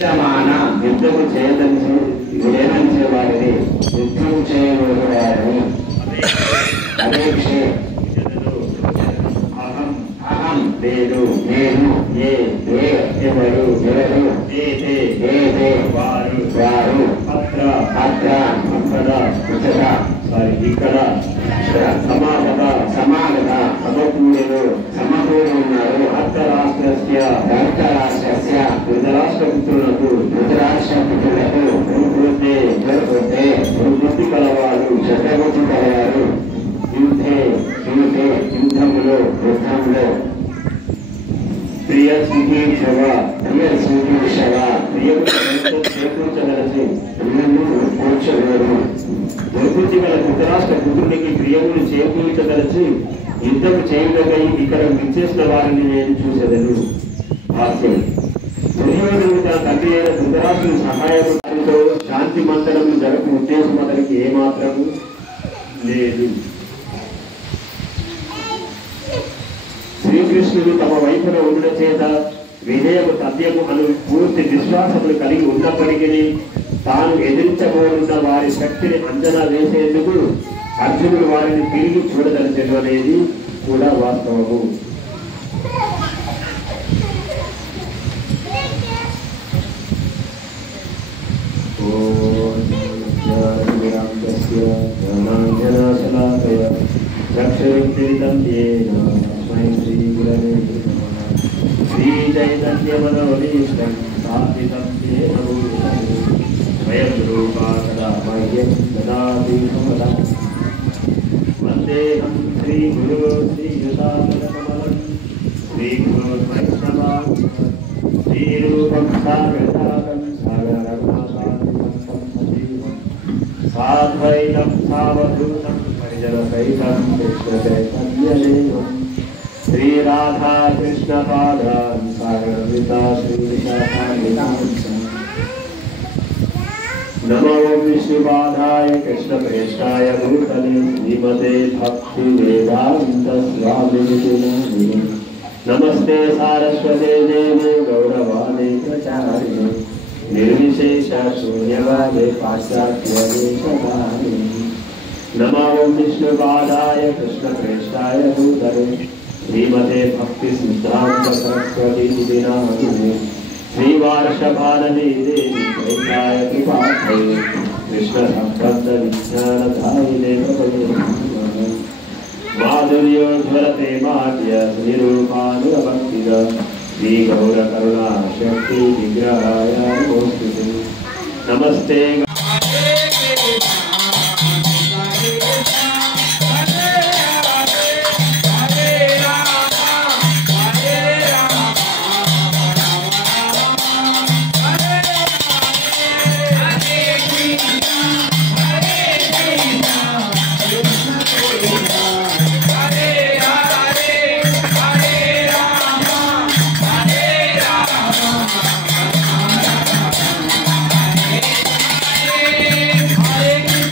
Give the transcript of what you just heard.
సమాన యుద్ధము చేయదలిచే వారిని యుద్ధము చేయబోయే వారిని అపేక్షే అహం అహం లేదు నేను ఏ ఎవరు ఏదే వారు అత్ర అత్ర అక్కడ ఇక్కడ సమాగత సమకూడి ఉన్నారు అర్థరాష్ట్రస్య ధృతరాష్ట్రపుత్రులకు బుద్ధి కలవారు చక్రవర్తి కలవారు యుద్ధంలో ప్రియ సుఖీక్షవ చేకూర్చగలసి కూర్చోలేరు దుర్బుద్ధి గల ధృతరాష్ట్ర పుత్రునికి ప్రియములు చేకూర్చగలసి యుద్ధము చేయుటకై ఇక్కడ విచ్చేసిన వారిని నేను చూసేదను. హాస్యం దుర్యోధనుడు తన తండ్రి అయిన ధృతరాష్ట్రుని సహాయంతో శాంతి మంత్రము జరపు ఉద్దేశం అతనికి ఏమాత్రము లేదు. శ్రీకృష్ణుడు తమ వైపున ఉండుట చేత విజయము తథ్యము అను పూర్తి విశ్వాసములు కలిగి ఉన్నప్పటికీ తాను ఎదిరించబోనున్న వారి శక్తిని అంచనా వేసేందుకు అర్జునుడు వారిని తిరిగి చూడదలచడం అనేది కూడా వాస్తవము. శ్రీ చైతన్యమనోరీష్టం స్థాపితం స్వయం రూపా సదా మహ్యం దదాతి కమలం వందేహం శ్రీ గురు శ్రీయుతాకమలం శ్రీ గురు వైష్ణవం శ్రీరూపం సాగరం సాద్వైతం సావధూతం పరిజనసహితం కృష్ణ చైతన్యదేవం శ్రీ రాధా కృష్ణ పాదాన్ సాగరమితా నమో విష్ణుపాదాయ కృష్ణ ప్రేష్టాయ భూతలే శ్రీమతే భక్తి వేదాంత స్వామిని నమస్తే సారస్వతే దేవే గౌరవాణి ప్రచారిణి నిర్విశేష శూన్యవాదే పాశ్చాత్య దేశకారిణి నమో విష్ణుపాదాయ కృష్ణ ప్రేష్టాయ భూతలే శ్రీమతే భక్తి సిద్ధాంత సరస్వతి దినామినే శ్రీవార్షభారతీ దేవి వైకాయ కృపాధే కృష్ణ సంబద్ధ విజ్ఞానధాయినే మాధుర్యోజ్వలతే మాధ్య శ్రీరూపానురభక్తిగ శ్రీ గౌర కరుణా శక్తి విగ్రహాయ నమోస్తుతే. నమస్తే Hare